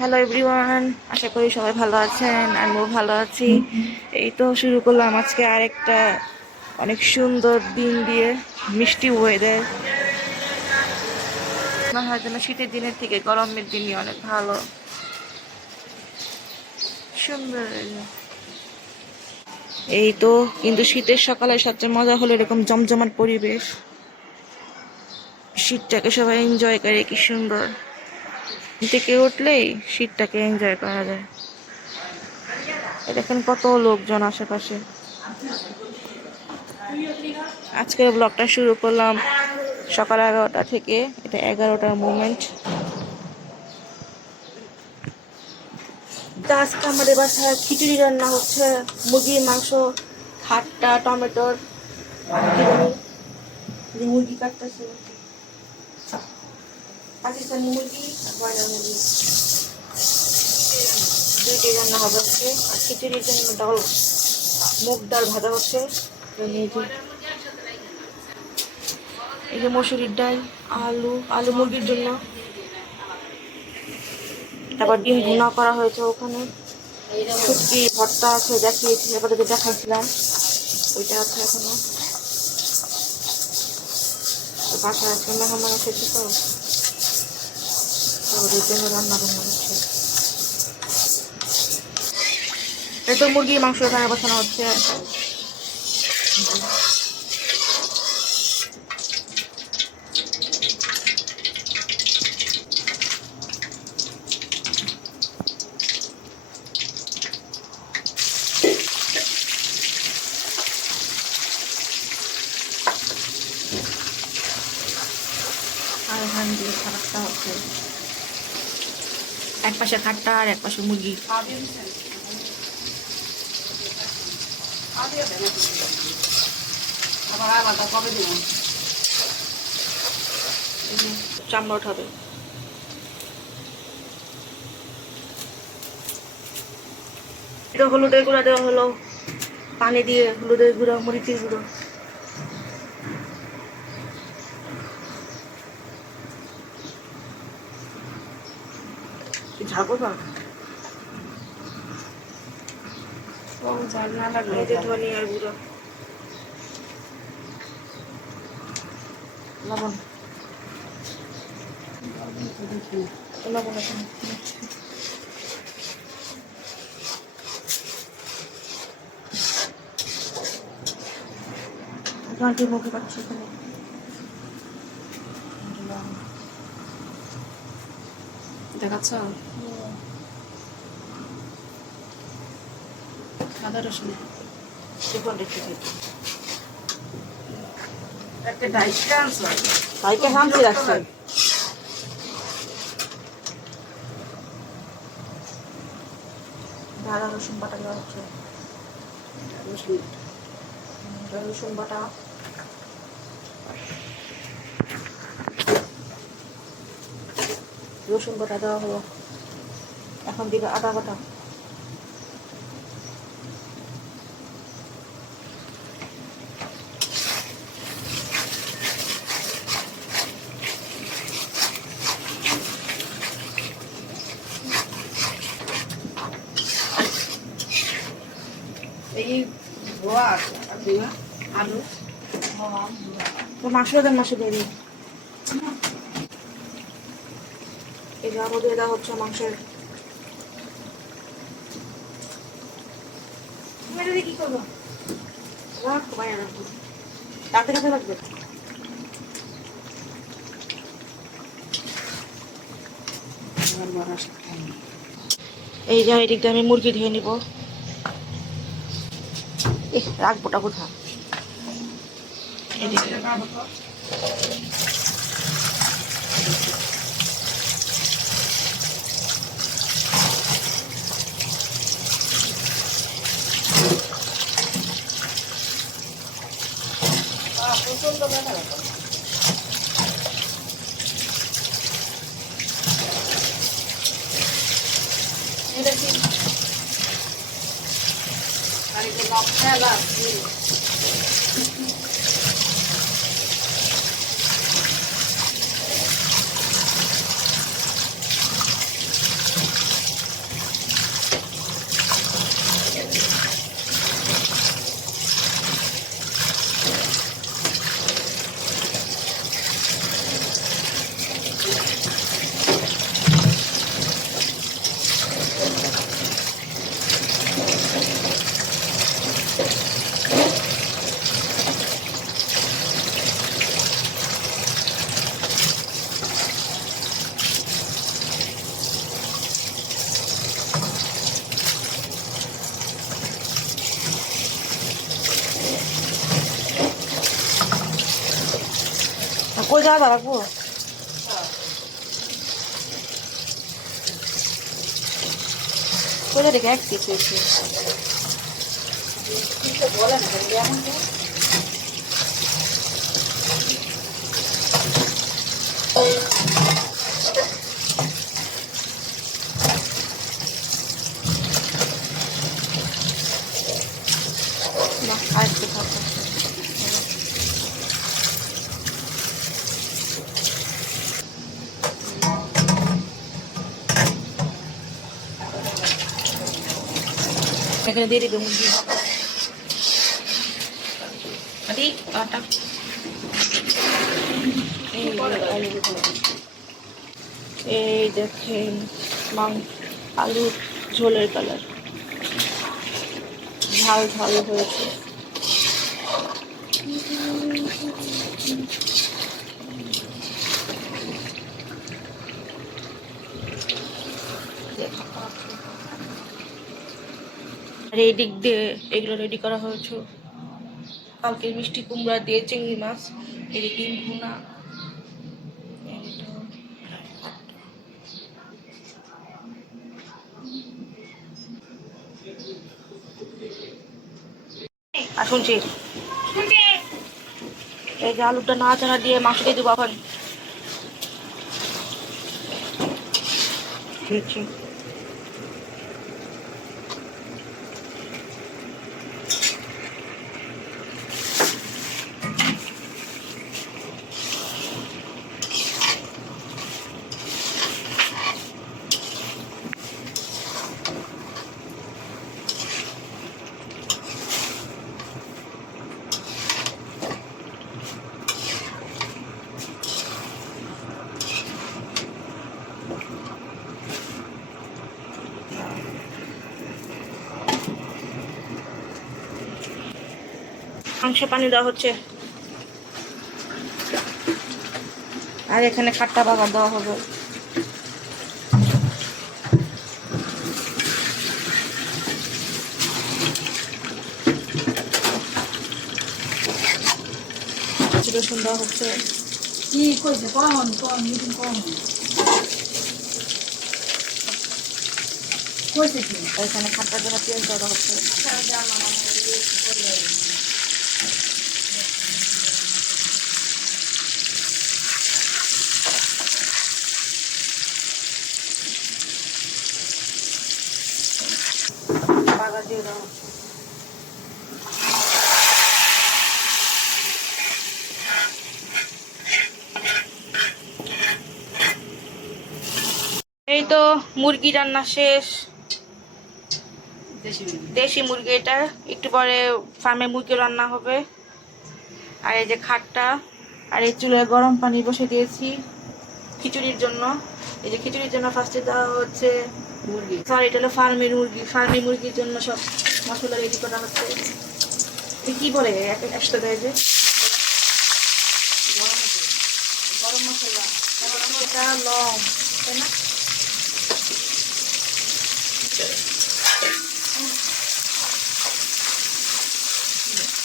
Hello everyone, আশা করি সবাই ভালো আছেন। আমিও ভালো আছি। এই তো শুরু করলাম আজকে আরেকটা অনেক সুন্দর দিন দিয়ে, মিষ্টি ওয়েদার। মনে হয় যেন শীতের দিনের থেকে গরমের দিনই অনেক ভালো, সুন্দর। এই তো, কিন্তু শীতের সকালে সবচেয়ে মজা হলো এরকম জমজমাট পরিবেশ। শীতটাকে সবাই এনজয় করে, কি সুন্দর। থেকে উঠলেই শীতটাকে এনজয় করা যায়। দেখেন কত লোকজন আশেপাশে। আজকের ব্লগটা শুরু করলাম সকাল 11টা থেকে। এটা 11টার মোমেন্ট। আজকে আমাদের বাসায় খিচুড়ি রান্না হচ্ছে, মুরগির মাংস, খাট্টা, টমেটোর মুরগি কাটতেছে, পাকিস্তানি মুরগি আর ব্রয়লার মুরগি দুইটাই রান্না হবে আজকে। আর খিচুড়ির জন্য ডাল, মুগ ডাল ভাজা হচ্ছে। এই যে মসুরির ডাল, আলু আলু মুরগির জন্য, তারপর ডিম ভুনা করা হয়েছে। ওখানে শুটকি ভর্তা আছে, দেখিয়েছি এবার দেখাইছিলাম, ওইটা আছে এখনো। বাসায় আজকে মেহমান এসেছে, তো ওদের জন্য রান্না বান্না হচ্ছে। এই তো মুরগির মাংস এখানে বসানো হচ্ছে। আর এখান দিয়ে খাবারটা হচ্ছে, এক পাশে খাট্টা আর এক পাশে মুরগি। চামড়া উঠাবে। এটা হলুদের গুঁড়া দেওয়া হলো, পানি দিয়ে হলুদের গুঁড়া, মরিচের গুঁড়ো। ঝাল না লাগলে ধনিয়ার গুঁড়ো, লবণ লবণ গাঁটি মুখে পাচ্ছি এখানে। দেখাচ্ছ আদা রসুন ভাইকে শান্তি রাখছে। আদা রসুন বাটা দেওয়া হচ্ছে, রসুন বাটা, রসুন বাটা দেওয়া হলো। এখন দিকে আদা বাটা, আলু তো মাংস দেন, মাংস দিয়ে দিই। এই যে আলু দিয়ে দেওয়া হচ্ছে মাংসের। কি করবো, রাখবো বাইরে রাখবো, রাতে কাছে লাগবে। এই যে এদিক দিয়ে আমি মুরগি ধুয়ে নিব। রাখবোটা কোথা, এদিকে প্রচন্ড ব্যথা ব্যথা। এটা কি বাড়িতে খেলা কই যাওয়া রাখবো কোথায় রেখে এক কিছু বলে না আরেকটু থাকো এখানে দিয়ে দিবে মুরগি আদি আটা এই দেখেন আলুর ঝোলের কালার ঝাল ঝাল হয়েছে আর এই দিক দিয়ে এগুলো রেডি করা হয়েছে কালকে মিষ্টি কুমড়া দিয়ে চিংড়ি মাছ এদিকে ভুনা আর শুনছি এই যে আলুটা নাড়াচাড়া দিয়ে মাংস দিয়ে দেবো এখন দিচ্ছি মাংসে পানি দেওয়া হচ্ছে আর এখানে খাট্টা বাগার দেওয়া হবে রসুন দেওয়া হচ্ছে কি কইছে কখন মিটিং কখন কইছে কি এখানে খাট্টা জন্য পেঁয়াজ দেওয়া হচ্ছে বাগার দিয়ে দেওয়া হচ্ছে এই তো মুরগি রান্না শেষ দেশি মুরগি এটা একটু পরে ফার্মে মুরগি রান্না হবে আর এই যে খাটটা আর এই চুলায় গরম পানি বসে দিয়েছি খিচুড়ির জন্য এই যে খিচুড়ির জন্য ফার্স্টে দেওয়া হচ্ছে মুরগি সরি এটা হলো ফার্মি মুরগির জন্য সব মশলা রেডি করা হচ্ছে কি বলে একসাথে দেয় যে গরম মশলা এটা লং তাই না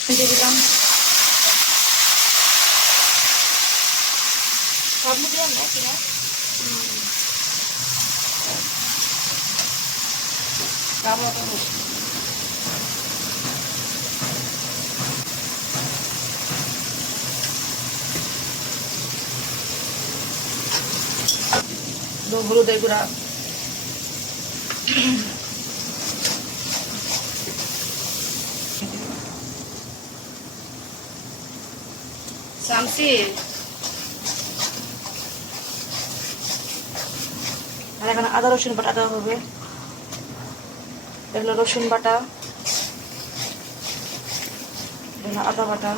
দিয়ে দিলাম সব দিলাম না কিনা হলুদের গুঁড়া শামসি আর এখানে আদা রসুন বাটা দেওয়া হবে এগুলো রসুন বাটা এগুলো আদা বাটা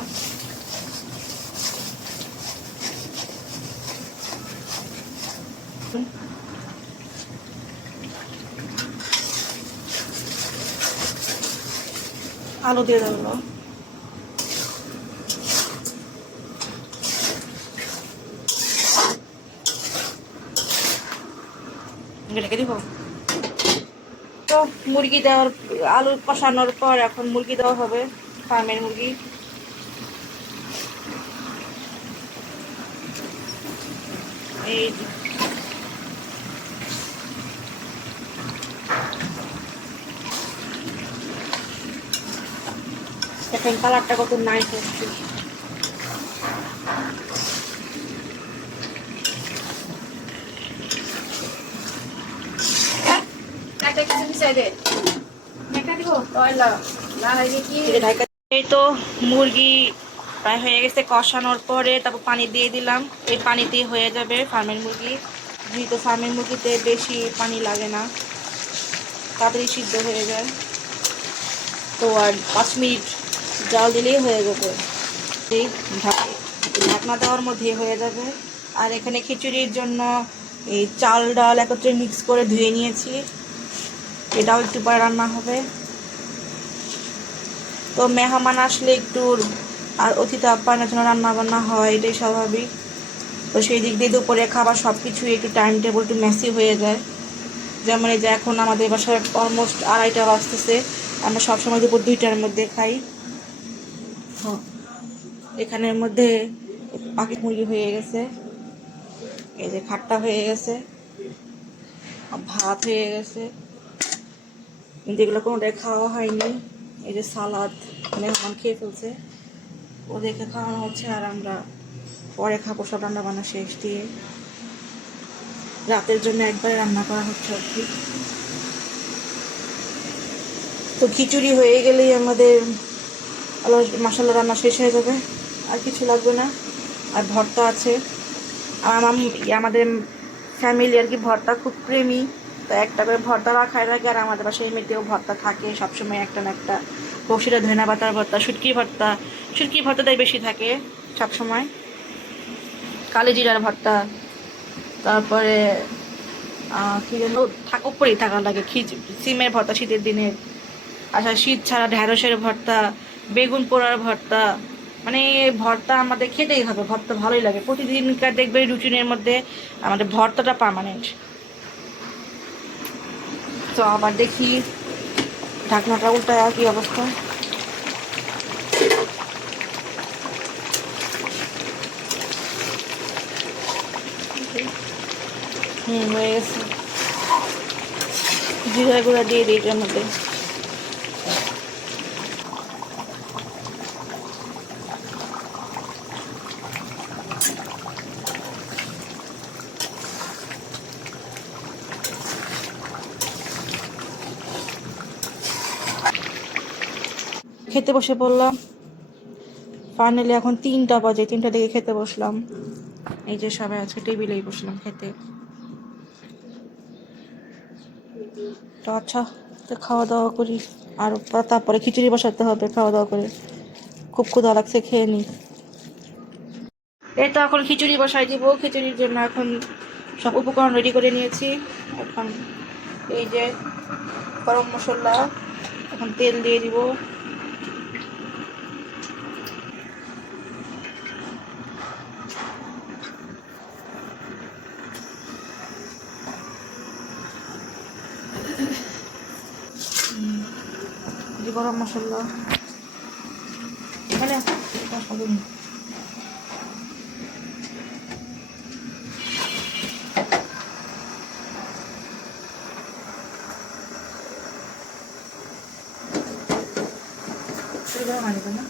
আলু দিয়ে দেবো রেখে দিব তো মুরগি দেওয়ার আলু কষানোর পর এখন মুরগি দেওয়া হবে ফার্মের মুরগি এই যে দেখেন কালারটা কত নাইস হচ্ছে। একটা কিছু মিশাই দে। একটা দিব তয়লা লাগাই দিয়ে কি এই তো মুরগি প্রায় হয়ে গেছে, কষানোর পরে তারপর পানি দিয়ে দিলাম। এই পানিতেই হয়ে যাবে ফার্মের মুরগি, যেহেতু ফার্মের মুরগিতে বেশি পানি লাগে না, তাড়াতাড়ি সিদ্ধ হয়ে যায়। তো আর 5 মিনিট জাল দিলেই হয়ে যাবে। এই ঢাকনা দেওয়ার মধ্যে হয়ে যাবে। আর এখানে খিচুড়ির জন্য এই চাল ডাল একত্রে মিক্স করে ধুয়ে নিয়েছি, এটাও একটু পরে রান্না হবে। তো মেহমান আসলে একটু আর অতিথি আপ্যায়নের জন্য রান্না বান্না হয়, এটাই স্বাভাবিক। তো সেই দিক দিয়ে দুপুরে খাবার সব কিছুই একটু টাইম টেবিল একটু মেসি হয়ে যায়। যেমন এই যে এখন আমাদের বাসায় অলমোস্ট 2:30 বাজতেছে, আমরা সবসময় দুপুর 2টার মধ্যে খাই। এখানের মধ্যে পাখি মুরগি হয়ে গেছে, এই যে খাট্টা হয়ে গেছে, ভাত হয়ে গেছে, যেগুলো কোনোটাই খাওয়া হয়নি। এই যে সালাদ মেহমান খেয়ে ফেলছে, ওদেরকে খাওয়ানো হচ্ছে আর আমরা পরে খাবো সব রান্না বান্না শেষ দিয়ে। রাতের জন্য একবারে রান্না করা হচ্ছে আর কি। তো খিচুড়ি হয়ে গেলেই আমাদের মশলা রান্না শেষ হয়ে যাবে, আর কিছু লাগবে না। আর ভর্তা আছে, আর আমাদের ফ্যামিলি আর কি ভর্তা খুব প্রেমী। তো একটা করে ভর্তা রাখায় লাগে, আর আমাদের বাসায় এমনিতেও ভর্তা থাকে সবসময় একটা না একটা। বসিরা ধনা পাতার ভর্তা, শুটকি ভর্তাটাই বেশি থাকে সবসময়, কালো জিরার ভর্তা, তারপরে কী যেন উপরেই থাকা লাগে সিমের ভর্তা শীতের দিনে। আচ্ছা, শীত ছাড়া ঢ্যাঁড়সের ভর্তা, বেগুন পোড়ার ভর্তা, মানে ভর্তা আমাদের খেতেই হবে। ভর্তা ভালোই লাগে, প্রতিদিনকার দেখবে রুটিনের মধ্যে আমাদের ভর্তাটা পার্মানেন্ট। তো আবার দেখি ঢাকনাটা উল্টায় আর কি অবস্থা। হয়ে গেছে, জিরা গুঁড়া দিয়ে দিই এটার মধ্যে। খেতে বসে পড়লাম ফাইনালি। এখন 3টা বাজে, 3টা দিকে খেতে বসলাম। এই যে সবাই আজকে টেবিলেই বসলাম খেতে। তো আচ্ছা, তো খাওয়া দাওয়া করি, আর তারপরে খিচুড়ি বসাতে হবে খাওয়া দাওয়া করে। খুব ক্ষুধা লাগছে, খেয়ে নিই। এই তো এখন খিচুড়ি বসাই দিব। খিচুড়ির জন্য এখন সব উপকরণ রেডি করে নিয়েছি। এখন এই যে গরম মশলা, এখন তেল দিয়ে দিব। গরম মশলা মানে না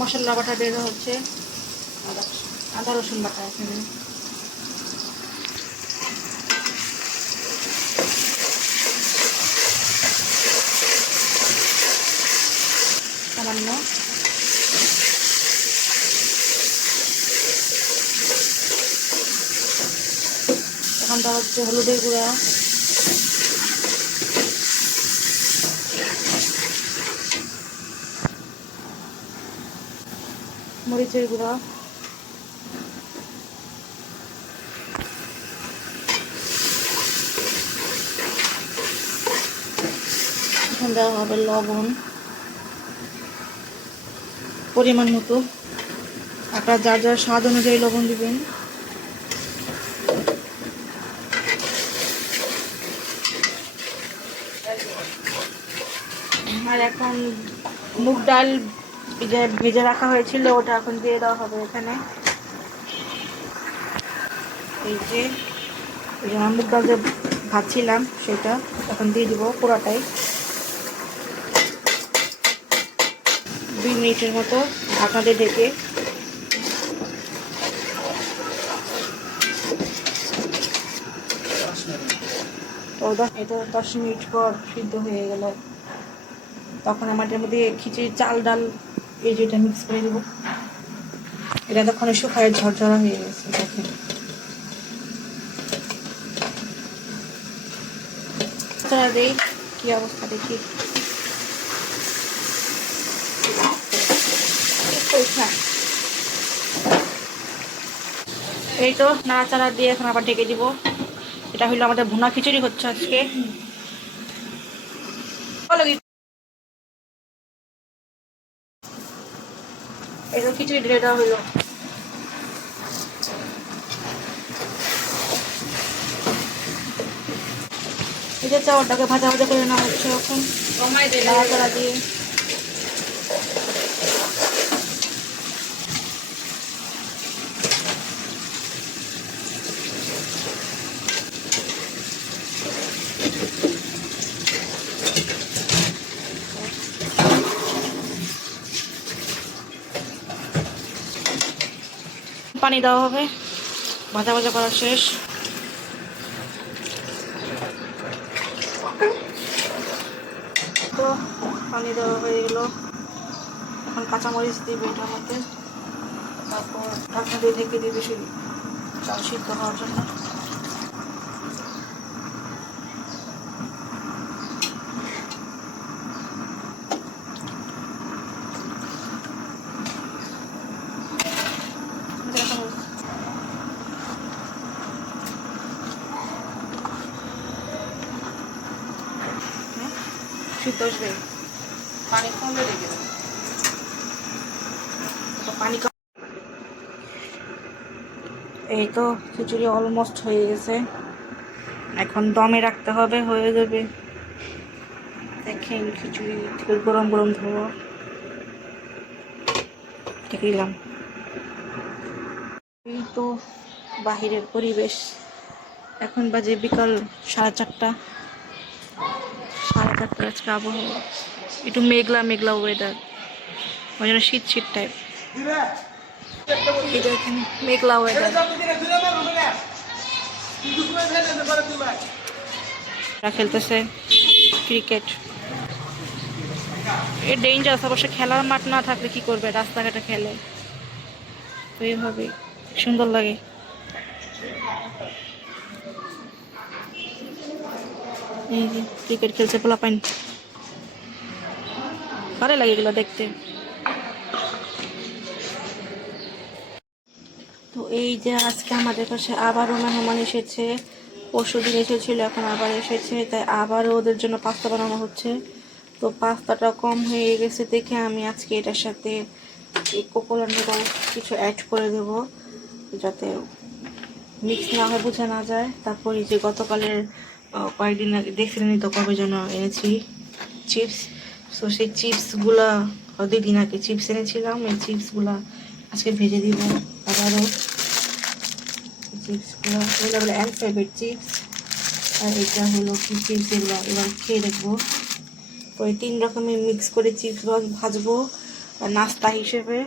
মশলা বাটা দিয়ে দেওয়া হচ্ছে, আদা রসুন বাটা এখানে সামান্য। এখন দেওয়া হচ্ছে হলুদের গুঁড়া, মরিচের গুঁড়া, এখন দেওয়া হবে লবণ, পরিমাণ মতো, আপনারা যার যার স্বাদ অনুযায়ী লবণ দিবেন। আর এখন মুগ ডাল ভেজে রাখা হয়েছিল, ওটা এখন দিয়ে দেওয়া হবে এখানে। এই যে মুগ ডাল যে ভাজছিলাম সেটা এখন দিয়ে দিব পুরোটাই। 2 মিনিটের মতো ঢাকনা দিয়ে ঢেকে এটা 10 মিনিট পর সিদ্ধ হয়ে গেল। তখন আমার এর মধ্যে খিচুড়ি চাল ডাল এই যেটা মিক্স করে দেবো। এটা তখন শুকায় ঝরঝরা হয়ে গেছে। দেখেন দেই কি অবস্থা দেখি। এই তো নাড়াচাড়া দিয়ে এখন আবার ঢেকে দিব। এটা হইলো আমাদের ভুনা খিচুড়ি হচ্ছে আজকে। এই তো খিচুড়ি ঢেলে দেওয়া হইলো। এই যে চাউলটাকে ভাজা ভাজা করে নেওয়া হচ্ছে এখন নাড়াচাড়া দিয়ে। পানি দেওয়া হবে, ভাজা ভাজা করা শেষ। তো পানি দেওয়া হয়ে গেল, এখন কাঁচামরিচ দিবে এটার মধ্যে। তারপর ঢাকনা দিয়ে ঢেকে দিবে শুধু চাল সিদ্ধ হওয়ার জন্য। সিদ্ধ আসবে, পানি কমলে রেখে দেবে। পানি এই তো খিচুড়ি অলমোস্ট হয়ে গেছে, এখন দমে রাখতে হবে, হয়ে যাবে। দেখেন খিচুড়ি গরম গরম ধোয়া ঢেকে দিলাম। এই তো বাহিরের পরিবেশ, এখন বাজে বিকাল 4:30। 4:30 আজকে আবহাওয়া একটু মেঘলা মেঘলা ওয়েদার, ওই জন্য শীত শীত টাইপ। এই দেখেন মেঘলা ওয়েদার। খেলতেছে ক্রিকেট। এ ডেঞ্জারাস, অবশ্য খেলার মাঠ না থাকলে কি করবে, রাস্তাঘাটে খেলে তো এইভাবে সুন্দর লাগে। এই যে ক্রিকেট খেলছে পোলাপাইন, ভালো লাগে এগুলো দেখতে। তো এই যে আজকে আমাদের কাছে আবারও মেহমান এসেছে, পরশুদিন এসেছিল, এখন আবার এসেছে, তাই আবারও ওদের জন্য পাস্তা বানানো হচ্ছে। তো পাস্তাটা কম হয়ে গেছে দেখে আমি আজকে এটার সাথে এই কোকোলা নুডলস কিছু অ্যাড করে দেবো, যাতে মিক্স না হয়, বোঝা না যায়। তারপর এই যে গতকালের কয়েকদিন আগে দেখছিলেন তো কবে যেন এনেছি চিপস, তো সেই চিপসগুলা 2 দিন আগে চিপস এনেছিলাম, এই চিপসগুলা আজকে ভেজে দিব আবারও। চিপসগুলো এগুলো হলো অ্যালফাবেট চিপস, আর এটা হলো কি চিপস, এগুলো এবার খেয়ে দেখবো। তো এই 3 রকমের মিক্স করে চিপসগুলো ভাজবো নাস্তা হিসেবে,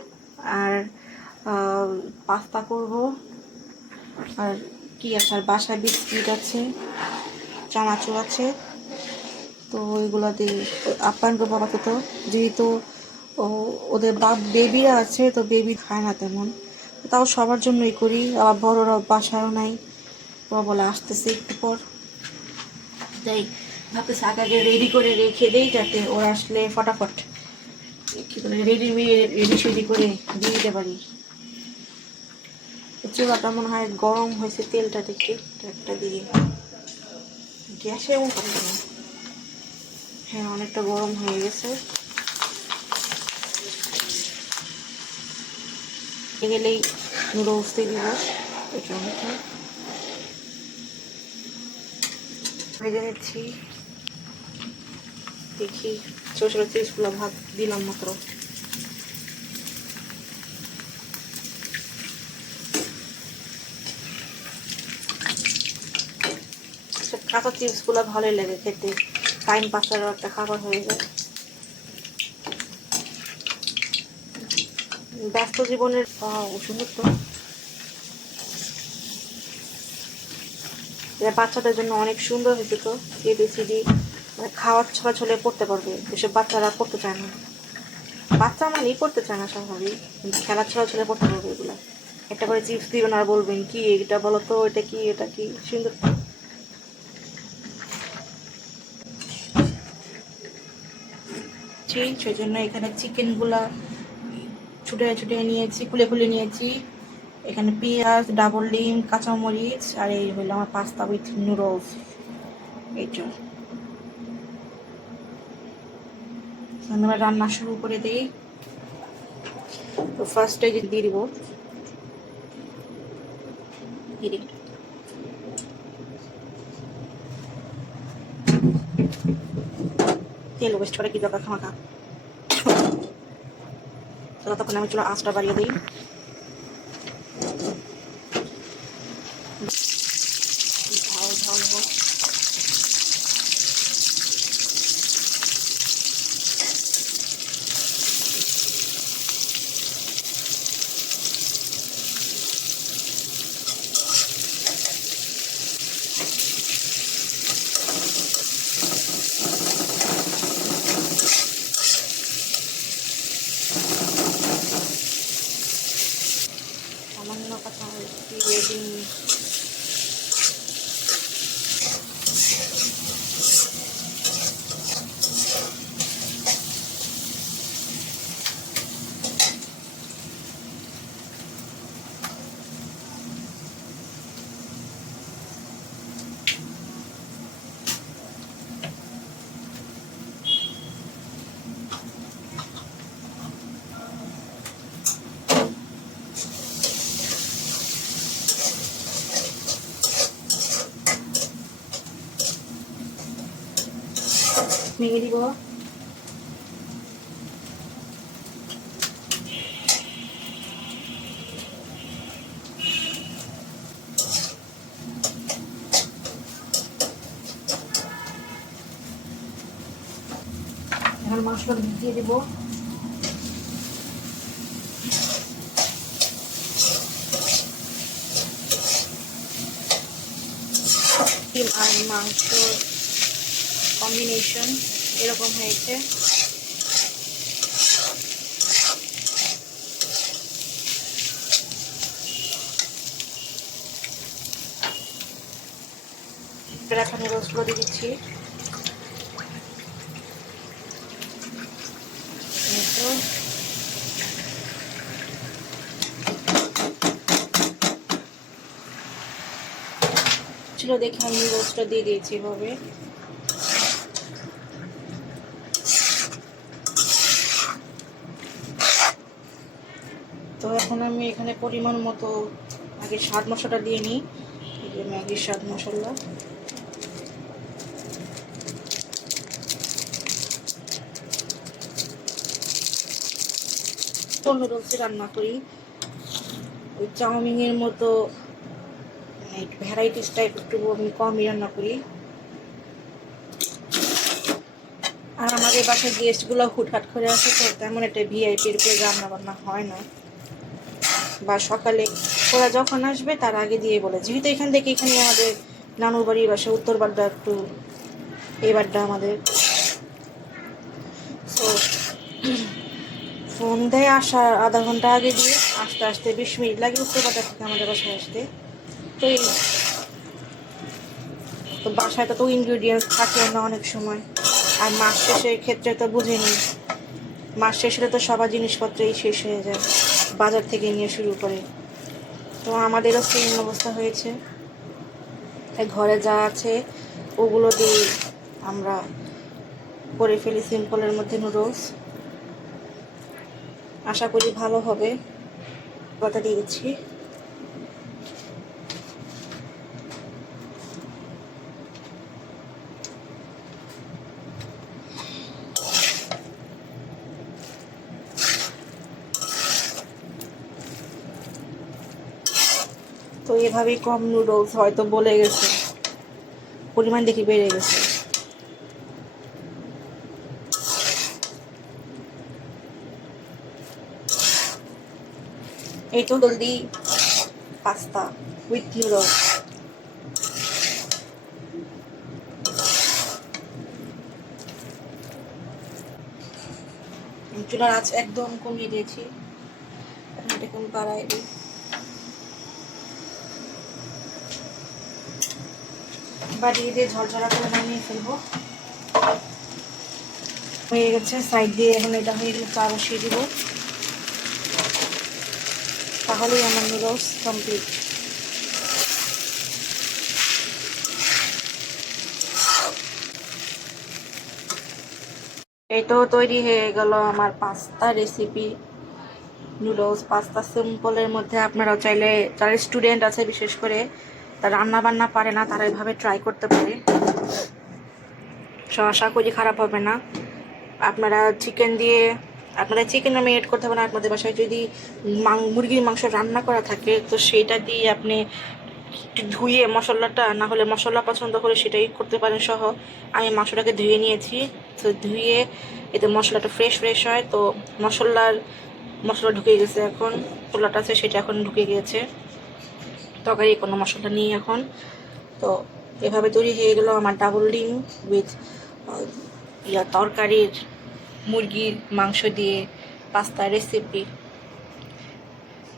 আর পাস্তা করব, আর কি আছে, আর বাসায় বিস্কিট আছে, চানাচুর আছে। তো ওইগুলো দিয়ে আপ্যায়ন করবো আপাতত, যেহেতু ওদের বেবিরা আছে, তো বেবি খায় না তেমন, তাও সবার জন্যই করি। আবার বড়রা বাসায়ও নাই, ওরা বলে আসতেছে একটু পর, তাই ভাবতেছি আগে রেডি করে রেখে দেই, যাতে ওরা আসলে ফটাফট কী করে রেডি সেডি করে দিয়ে দিতে পারি। চুলাটা মনে হয় গরম হয়েছে, তেলটা দেখি একটা দিয়ে গ্যাসে এমন করে না, হ্যাঁ অনেকটা গরম হয়ে গেছে। মেখে গেলেই নুডলস দিয়ে দিব। এটার মধ্যে ভেজে নিচ্ছি। দেখি ছোটো ছোটো চিপসগুলো ভাগ দিলাম মাত্র। কাঁচা চিপসগুলো ভালোই লাগে খেতে, টাইম পাসেরও একটা খাবার হয়ে যায়। ব্যস্ত জীবনের সুন্দর তো, এটা বাচ্চাদের জন্য অনেক সুন্দর হয়েছে তো। ABCD মানে খাওয়ার ছড়া ছড়ে পড়তে পারবে, যেসব বাচ্চারা পড়তে চায় না। বাচ্চা মানেই পড়তে চায় না স্বাভাবিক, কিন্তু খেলার ছড়া ছড়ে পড়তে পারবে এগুলা। একটা করে চিপস দিবেন আর বলবেন কি এটা বলো তো, এটা কি, এটা কি সুন্দর। সেই জন্য এখানে চিকেনগুলা ছুটে ছুটে নিয়েছি, খুলে খুলে নিয়েছি। এখানে পেঁয়াজ, ডাবল ডিম, কাঁচামরিচ, আর এই হলো আমার পাস্তা উইথ নুডলস। এইটা আমরা রান্না শুরু করে দিই। তো ফার্স্টে যে দিয়ে দিব তেল, ওয়েস্ট করে কি দরকার খামাখা। তখন আমি চলো আঁচটা বাড়িয়ে দিই। ঝাল ঝাল হোক। সামান্য কথা দিয়ে দিন। ভেঙে দিব। এখন মশলা দিয়ে দিব। ডিম আর মাংস কম্বিনেশন এরকম হয়েছে। এখন রোস্টগুলো দিয়ে দিচ্ছি। ছিল দেখে আমি রোস্টটা দিয়ে দিয়েছি এভাবে। তো এখন আমি এখানে পরিমাণ মতো আগে স্বাদ মশলাটা দিয়ে নিই। এই যে ম্যাগির স্বাদ মশলা, নুডলসে রান্না করি ওই চাউমিনের মতো, একটু ভ্যারাইটিস টাইপ একটু আমি কমই রান্না করি। আর আমাদের বাসায় গেস্টগুলো হুটহাট করে আসে, তো তেমন একটা ভিআইপির উপরে রান্না বান্না হয় না। বা সকালে ওরা যখন আসবে তার আগে দিয়ে বলে, যেহেতু এখান থেকে এখানে আমাদের নানুর বাড়ির বাসা উত্তর বাড্ডা, একটু এই বাড্ডা আমাদের। তো ফোন দেয় আসার আধা ঘন্টা আগে দিয়ে, আসতে আসতে 20 মিনিট লাগে উত্তর বাড্ডা থেকে আমাদের বাসায় আসতে। তো এই তো বাসায় তো ইনগ্রিডিয়েন্টস থাকে না অনেক সময়। আর মাস শেষের ক্ষেত্রে তো বুঝিনি, মাস শেষ হলে তো সবার জিনিসপত্রই শেষ হয়ে যায়, বাজার থেকে নিয়ে শুরু করে। তো আমাদেরও সেম অবস্থা হয়েছে। তাই ঘরে যা আছে ওগুলো দিয়ে আমরা করে ফেলি সিম্পলের মধ্যে নুডলস। আশা করি ভালো হবে। পাতা দিয়ে দিচ্ছি। তো এভাবেই কম নুডলস হয়তো বলে গেছে, পরিমাণ দেখি বেড়ে গেছে। এই তো হেলদি পাস্তা উইথ নুডলস। চুলার আঁচ একদম কমিয়ে দিয়েছি, এখন এটাকে আমি বাড়াই দিই। বাড়িয়ে দিয়ে ঝরঝরা করে নামিয়ে ফেলবো। হয়ে গেছে সাইড দিয়ে, এখন এটা হয়ে গেলে চা বসিয়ে দিব, তাহলেই আমার নুডলস কমপ্লিট। এই তো তৈরি হয়ে গেল আমার পাস্তা রেসিপি, নুডলস পাস্তা। সিম্পলের মধ্যে আপনারাও চাইলে, যারা স্টুডেন্ট আছে বিশেষ করে, তারা রান্না বান্না পারে না, তারা এভাবে ট্রাই করতে পারে। আশা করি খারাপ হবে না। আপনারা চিকেন দিয়ে, আপনারা চিকেন ম্যারিনেট করতে পারেন। আপনাদের বাসায় যদি মুরগির মাংস রান্না করা থাকে, তো সেটা দিয়ে আপনি একটু ধুয়ে মশলাটা, না হলে মশলা পছন্দ করে সেটাই করতে পারেন সহ। আমি মাংসটাকে ধুয়ে নিয়েছি, তো ধুয়ে এতে মশলাটা ফ্রেশ হয়। তো মশলা ঢুকে গেছে, এখন পোলাটা আছে সেটা এখন ঢুকে গিয়েছে তরকারি, কোনো মশলা নেই এখন। তো এভাবে তৈরি হয়ে গেল আমার ডাবল ডিম উইথ তরকারির মুরগির মাংস দিয়ে পাস্তা রেসিপি।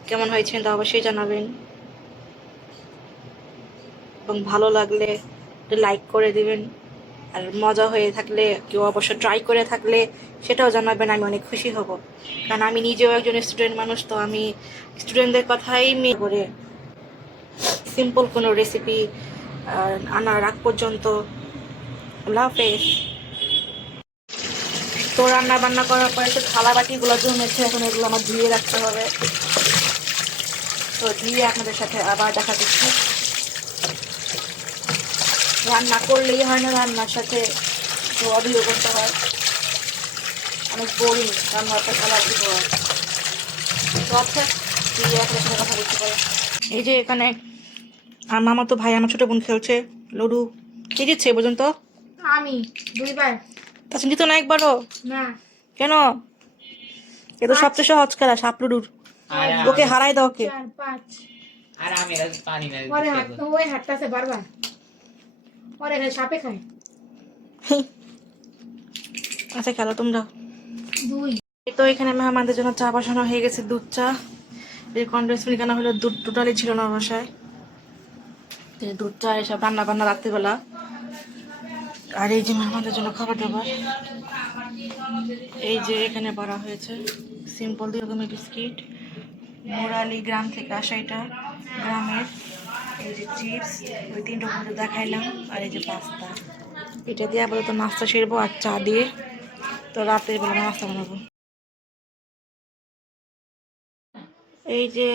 কেমন হয়েছে তা অবশ্যই জানাবেন, এবং ভালো লাগলে লাইক করে দিবেন। আর মজা হয়ে থাকলে, কেউ অবশ্য ট্রাই করে থাকলে সেটাও জানাবেন, আমি অনেক খুশি হব। কারণ আমি নিজেও একজন স্টুডেন্ট মানুষ, তো আমি স্টুডেন্টদের কথাই মেয়ে করে সিম্পল কোনো রেসিপি আনার আগ পর্যন্ত। আল্লাহ হাফেজ। তো রান্না বান্না করার পরে তো থালা বাটিগুলো জমেছে, এখন এগুলো আমার ধুয়ে রাখতে হবে। তো ধুয়ে আপনাদের সাথে আবার দেখা দিচ্ছি। রান্না করলেই হয় না, রান্নার সাথে তো অভিযোগ করতে হয়, অনেক বোরিং রান্নাটা খেলা দিতে হয়। তো আচ্ছা, ধুয়ে আপনাদের সাথে কথা বলতে পারে। এই যে এখানে আমার মামা তো ভাই, আমার ছোট বোন খেলছে লুডু। কে দিচ্ছে পর্যন্ত? আমি 2 বার। তা চিন্তিত না একবারও? না। কেন? এ তো সবচেয়ে সহজ খেলা সাপ লুডুর, ওকে হারাই দাও। ওকে 4 5 আর আমি পানি না ওরে হাত, ওই হাতটাছে বারবার ওরে খায়, সাপে খায়। আচ্ছা খেলো তোমরা। 2 এই তো এখানে মেহমানদের জন্য চা বসানো হয়ে গেছে, দুধ চা। এই কন্ডেন্স মিল্ক আনা হলো, দুধ টোটালি ছিল না বাসায়, তো দুধ চা এসব রান্না বান্না রাত্রিবেলা। আর এই যে মেহমানদের জন্য খাবার দাবার, এই যে এখানে করা হয়েছে সিম্পল 2 রকমের বিস্কিট, মোরালি গ্রাম থেকে আসা, এটা গ্রামের। এই যে চিপস, ওই 3 রকম দেখাইলাম। আর এই যে পাস্তা, এটা দিয়ে আপাতত নাস্তা সেরবো আর চা দিয়ে। তো রাতের বেলা নাস্তা বানাবো। এই যে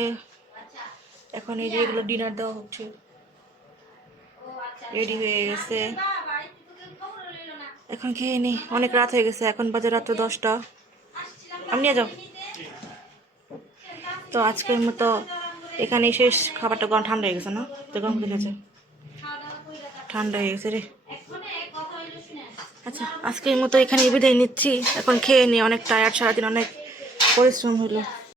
এখন এই যে এগুলো ডিনার দেওয়া হচ্ছে, রেডি হয়ে গেছে। এখন খেয়ে নি, অনেক রাত হয়ে গেছে, এখন বাজে রাত্র 10টা। আমি নিয়ে যাও। তো আজকের মতো এখানেই শেষ। খাবারটা গরম ঠান্ডা হয়ে গেছে না? তো গরম গেছে, ঠান্ডা হয়ে গেছে রে। আচ্ছা, আজকের মতো এখানে বিদায় নিচ্ছি। এখন খেয়ে নি, অনেক টায়ার্ড, সারাদিন অনেক পরিশ্রম হলো।